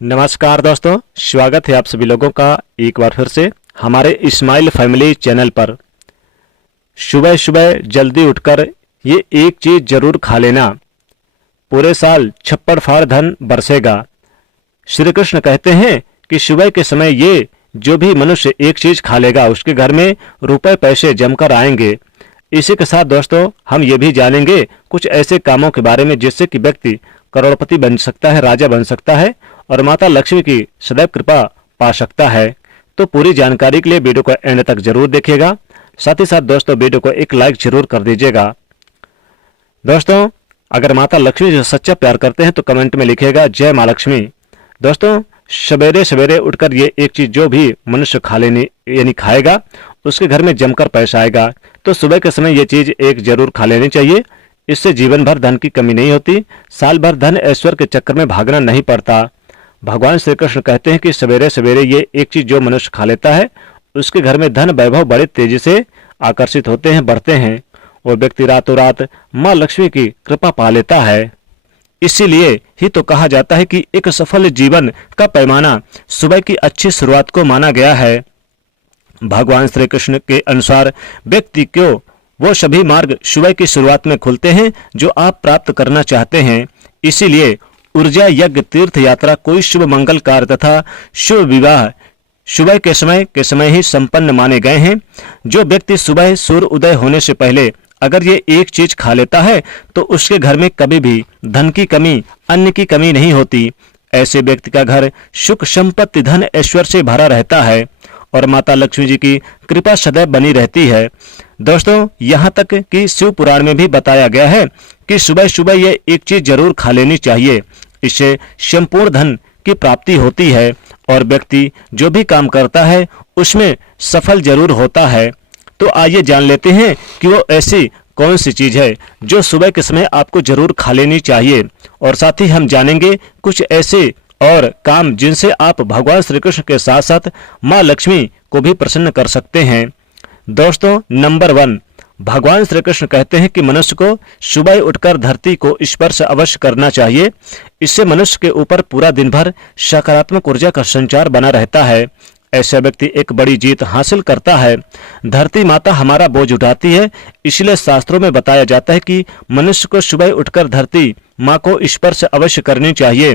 नमस्कार दोस्तों, स्वागत है आप सभी लोगों का एक बार फिर से हमारे इस्माइल फैमिली चैनल पर। सुबह सुबह जल्दी उठकर ये एक चीज़ जरूर खा लेना, पूरे साल छप्पड़ फाड़ धन बरसेगा। श्री कृष्ण कहते हैं कि सुबह के समय ये जो भी मनुष्य एक चीज़ खा लेगा उसके घर में रुपए पैसे जमकर आएंगे। इसी के साथ दोस्तों हम ये भी जानेंगे कुछ ऐसे कामों के बारे में जिससे कि व्यक्ति करोड़पति बन सकता है, राजा बन सकता है और माता लक्ष्मी की सदैव कृपा पा सकता है। तो पूरी जानकारी के लिए वीडियो को एंड तक जरूर देखिएगा। साथ ही साथ दोस्तों वीडियो को एक लाइक जरूर कर दीजिएगा। दोस्तों अगर माता लक्ष्मी से सच्चा प्यार करते हैं तो कमेंट में लिखिएगा जय माँ लक्ष्मी। दोस्तों सवेरे सवेरे उठकर ये एक चीज जो भी मनुष्य खा लेनी यानी खाएगा उसके घर में जमकर पैसा आएगा। तो सुबह के समय ये चीज एक जरूर खा लेनी चाहिए। इससे जीवन भर धन की कमी नहीं होती, साल भर धन ऐश्वर्य के चक्कर में भागना नहीं पड़ता। भगवान श्री कृष्ण कहते हैं कि सवेरे सवेरे ये एक चीज जो मनुष्य खा लेता है उसके घर में धन वैभव बड़े तेजी से आकर्षित होते हैं, बढ़ते हैं और व्यक्ति रातों रात माँ लक्ष्मी की कृपा पा लेता है। इसीलिए ही तो कहा जाता है कि एक सफल जीवन का पैमाना सुबह की अच्छी शुरुआत को माना गया है। भगवान श्री कृष्ण के अनुसार व्यक्ति को वो सभी मार्ग सुबह की शुरुआत में खुलते हैं जो आप प्राप्त करना चाहते हैं। इसीलिए ऊर्जा यज्ञ, तीर्थ यात्रा, कोई शुभ मंगल कार्य तथा शुभ विवाह सुबह के समय ही संपन्न माने गए हैं। जो व्यक्ति सुबह सूर्य उदय होने से पहले अगर ये एक चीज खा लेता है तो उसके घर में कभी भी धन की कमी, अन्न की कमी नहीं होती। ऐसे व्यक्ति का घर सुख संपत्ति, धन ऐश्वर्य से भरा रहता है और माता लक्ष्मी जी की कृपा सदैव बनी रहती है। दोस्तों यहाँ तक कि शिव पुराण में भी बताया गया है कि सुबह सुबह ये एक चीज जरूर खा लेनी चाहिए। इससे संपूर्ण धन की प्राप्ति होती है और व्यक्ति जो भी काम करता है उसमें सफल जरूर होता है। तो आइए जान लेते हैं कि वो ऐसी कौन सी चीज है जो सुबह के समय आपको जरूर खा लेनी चाहिए और साथ ही हम जानेंगे कुछ ऐसे और काम जिनसे आप भगवान श्री कृष्ण के साथ साथ माँ लक्ष्मी को भी प्रसन्न कर सकते हैं। दोस्तों नंबर 1, भगवान श्री कृष्ण कहते हैं कि मनुष्य को सुबह उठकर धरती को स्पर्श अवश्य करना चाहिए। इससे मनुष्य के ऊपर पूरा दिन भर सकारात्मक ऊर्जा का संचार बना रहता है। ऐसा व्यक्ति एक बड़ी जीत हासिल करता है। धरती माता हमारा बोझ उठाती है, इसलिए शास्त्रों में बताया जाता है कि मनुष्य को सुबह उठकर धरती माँ को स्पर्श अवश्य करनी चाहिए।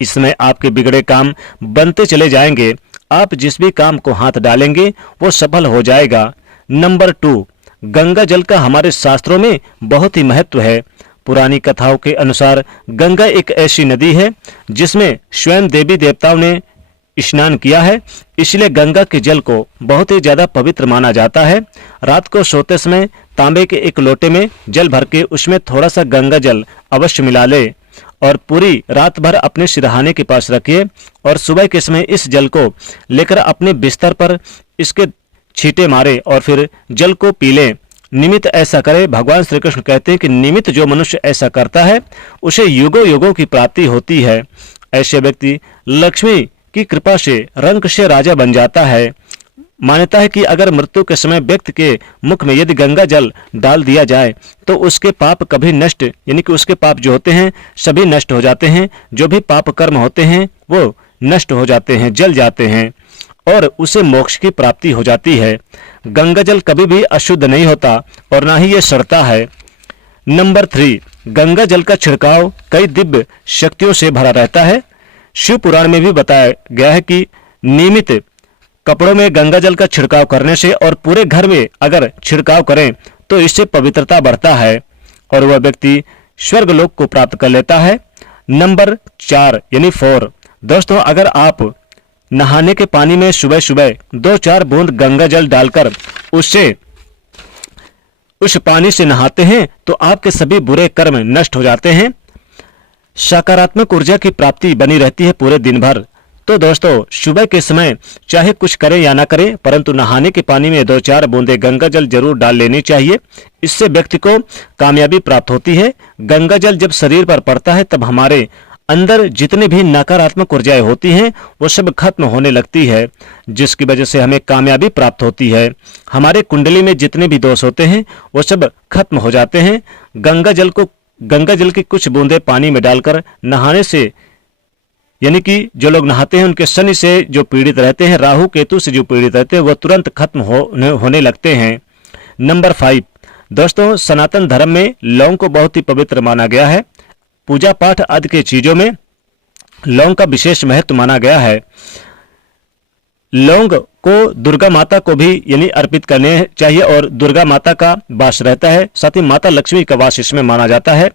इसमें आपके बिगड़े काम बनते चले जाएंगे। आप जिस भी काम को हाथ डालेंगे वो सफल हो जाएगा। नंबर 2, गंगा जल का हमारे शास्त्रों में बहुत ही महत्व है। पुरानी कथाओं के अनुसार गंगा एक ऐसी नदी है जिसमें स्वयं देवी देवताओं ने स्नान किया है, इसलिए गंगा के जल को बहुत ही ज्यादा पवित्र माना जाता है। रात को सोते समय तांबे के एक लोटे में जल भर के उसमें थोड़ा सा गंगा जल अवश्य मिला ले और पूरी रात भर अपने सिरहाने के पास रखिए और सुबह के समय इस जल को लेकर अपने बिस्तर पर इसके छींटे मारे और फिर जल को पी लें। निमित्त ऐसा करे। भगवान श्री कृष्ण कहते हैं कि निमित्त जो मनुष्य ऐसा करता है उसे युगों युगों की प्राप्ति होती है। ऐसे व्यक्ति लक्ष्मी की कृपा से रंक से राजा बन जाता है। मान्यता है कि अगर मृत्यु के समय व्यक्ति के मुख में यदि गंगा जल डाल दिया जाए तो उसके पाप कभी नष्ट यानी कि उसके पाप जो होते हैं सभी नष्ट हो जाते हैं। जो भी पाप कर्म होते हैं वो नष्ट हो जाते हैं, जल जाते हैं और उसे मोक्ष की प्राप्ति हो जाती है। गंगा जल कभी भी अशुद्ध नहीं होता और ना ही ये सड़ता है। नंबर 3, गंगा जल का छिड़काव कई दिव्य शक्तियों से भरा रहता है। शिव पुराण में भी बताया गया है कि नियमित कपड़ों में गंगा जल का छिड़काव करने से और पूरे घर में अगर छिड़काव करें तो इससे पवित्रता बढ़ता है और वह व्यक्ति स्वर्गलोक को प्राप्त कर लेता है। नंबर 4 यानी 4, दोस्तों अगर आप नहाने के पानी में सुबह सुबह 2-4 बूंद गंगा जल डालकर उस पानी से नहाते हैं तो आपके सभी बुरे कर्म नष्ट हो जाते हैं। सकारात्मक ऊर्जा की प्राप्ति बनी रहती है पूरे दिन भर। तो दोस्तों सुबह के समय चाहे कुछ करें या ना करें परंतु नहाने के पानी में 2-4 बूंदे गंगा जल जरूर डाल लेनी चाहिए। इससे व्यक्ति को कामयाबी प्राप्त होती है। गंगा जल जब शरीर पर पड़ता है तब हमारे अंदर जितनी भी नकारात्मक ऊर्जाएं होती हैं वो सब खत्म होने लगती है, जिसकी वजह से हमें कामयाबी प्राप्त होती है। हमारे कुंडली में जितने भी दोष होते हैं वो सब खत्म हो जाते हैं। गंगा जल की कुछ बूंदे पानी में डालकर नहाने से यानी कि जो लोग नहाते हैं उनके शनि से जो पीड़ित रहते हैं, राहु केतु से जो पीड़ित रहते हैं, वो तुरंत खत्म होने लगते हैं। नंबर 5 दोस्तों, सनातन धर्म में लौंग को बहुत ही पवित्र माना गया है। पूजा पाठ आदि के चीजों में लौंग का विशेष महत्व माना गया है। लौंग को दुर्गा माता को भी यानी अर्पित करने चाहिए और दुर्गा माता का वास रहता है। साथ ही माता लक्ष्मी का वास इसमें माना जाता है,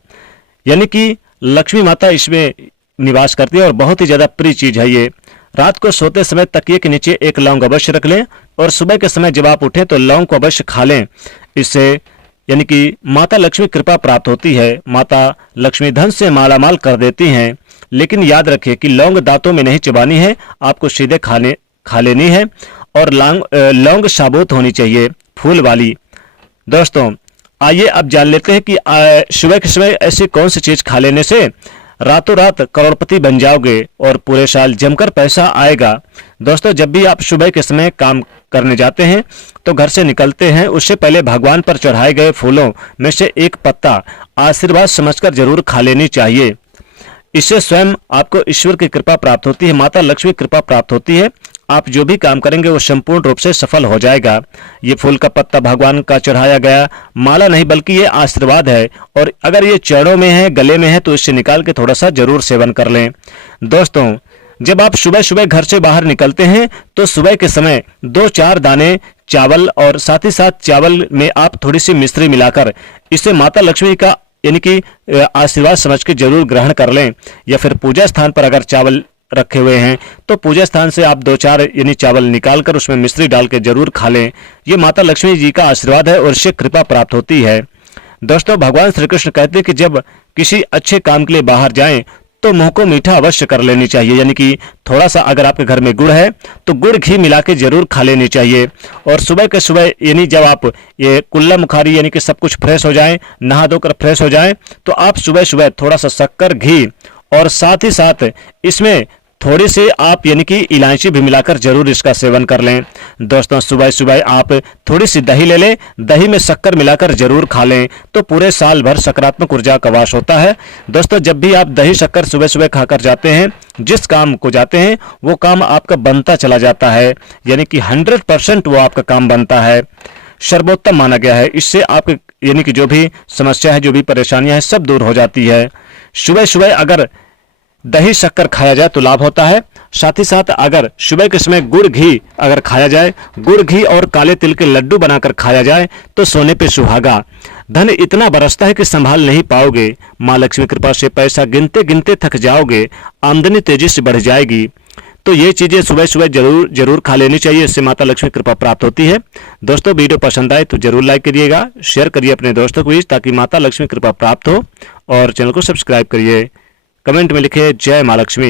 यानी कि लक्ष्मी माता इसमें निवास करती है और बहुत ही ज्यादा प्रिय चीज है ये। रात को सोते समय तकिए के नीचे एक लौंग अवश्य रख लें और सुबह के समय जब आप उठें तो लौंग को अवश्य खा लें। इससे यानी कि माता लक्ष्मी कृपा प्राप्त होती है। माता लक्ष्मी धन से मालामाल कर देती हैं। लेकिन याद रखिए कि लौंग दांतों में नहीं चबानी है, आपको सीधे खा लेनी है और लौंग साबुत होनी चाहिए, फूल वाली। दोस्तों आइए अब जान लेते हैं कि सुबह के समय ऐसी कौन सी चीज खा लेने से रातों रात करोड़पति बन जाओगे और पूरे साल जमकर पैसा आएगा। दोस्तों जब भी आप सुबह के समय काम करने जाते हैं तो घर से निकलते हैं, उससे पहले भगवान पर चढ़ाए गए फूलों में से एक पत्ता आशीर्वाद समझकर जरूर खा लेनी चाहिए। इससे स्वयं आपको ईश्वर की कृपा प्राप्त होती है, माता लक्ष्मी कृपा प्राप्त होती है। आप जो भी काम करेंगे वो संपूर्ण रूप से सफल हो जाएगा। ये फूल का पत्ता भगवान का चढ़ाया गया माला नहीं बल्कि ये आशीर्वाद है, और अगर ये चरणों में है, गले में है, तो इससे निकाल के थोड़ा सा जरूर सेवन कर लें। दोस्तों जब आप सुबह सुबह घर से बाहर निकलते हैं तो सुबह के समय 2-4 दाने चावल और साथ ही साथ चावल में आप थोड़ी सी मिश्री मिलाकर इसे माता लक्ष्मी का यानी कि आशीर्वाद समझ के जरूर ग्रहण कर लें। या फिर पूजा स्थान पर अगर चावल रखे हुए हैं तो पूजा स्थान से आप 2-4 यानी चावल निकालकर उसमें मिश्री डाल के जरूर खा लें। ये माता लक्ष्मी जी का आशीर्वाद है और इससे कृपा प्राप्त होती है। दोस्तों भगवान श्री कृष्ण कहते हैं कि जब किसी अच्छे काम के लिए बाहर जाएं तो मुंह को मीठा अवश्य कर लेनी चाहिए, यानी कि थोड़ा सा अगर आपके घर में गुड़ है तो गुड़ घी मिला के जरूर खा लेनी चाहिए। और सुबह के सुबह यानी जब आप ये कुल्ला मुखारी यानी कि सब कुछ फ्रेश हो जाए, नहा धोकर फ्रेश हो जाए, तो आप सुबह सुबह थोड़ा सा शक्कर, घी और साथ ही साथ इसमें थोड़ी सी आप यानी कि इलायची भी मिलाकर जरूर इसका सेवन कर लें। दोस्तों सुबह सुबह आप थोड़ी सी दही ले लें, दही में शक्कर मिलाकर जरूर खा लें तो पूरे साल भर सकारात्मक ऊर्जा का वास होता है। दोस्तों जब भी आप दही शक्कर सुबह सुबह खाकर जाते हैं, जिस काम को जाते हैं वो काम आपका बनता चला जाता है, यानी कि 100% वो आपका काम बनता है। सर्वोत्तम माना गया है। इससे आपके यानी कि जो भी समस्या है, जो भी परेशानियां हैं, सब दूर हो जाती है। सुबह सुबह अगर दही शक्कर खाया जाए तो लाभ होता है। साथ ही साथ अगर सुबह के समय गुड़ घी अगर खाया जाए, गुड़ घी और काले तिल के लड्डू बनाकर खाया जाए तो सोने पे सुहागा। धन इतना बरसता है कि संभाल नहीं पाओगे। माँ लक्ष्मी कृपा से पैसा गिनते गिनते थक जाओगे, आमदनी तेजी से बढ़ जाएगी। तो ये चीजें सुबह सुबह जरूर खा लेनी चाहिए, इससे माता लक्ष्मी कृपा प्राप्त होती है। दोस्तों वीडियो पसंद आए तो जरूर लाइक करिएगा, शेयर करिए अपने दोस्तों को ताकि माता लक्ष्मी कृपा प्राप्त हो, और चैनल को सब्सक्राइब करिए। कमेंट में लिखिए जय माँ लक्ष्मी।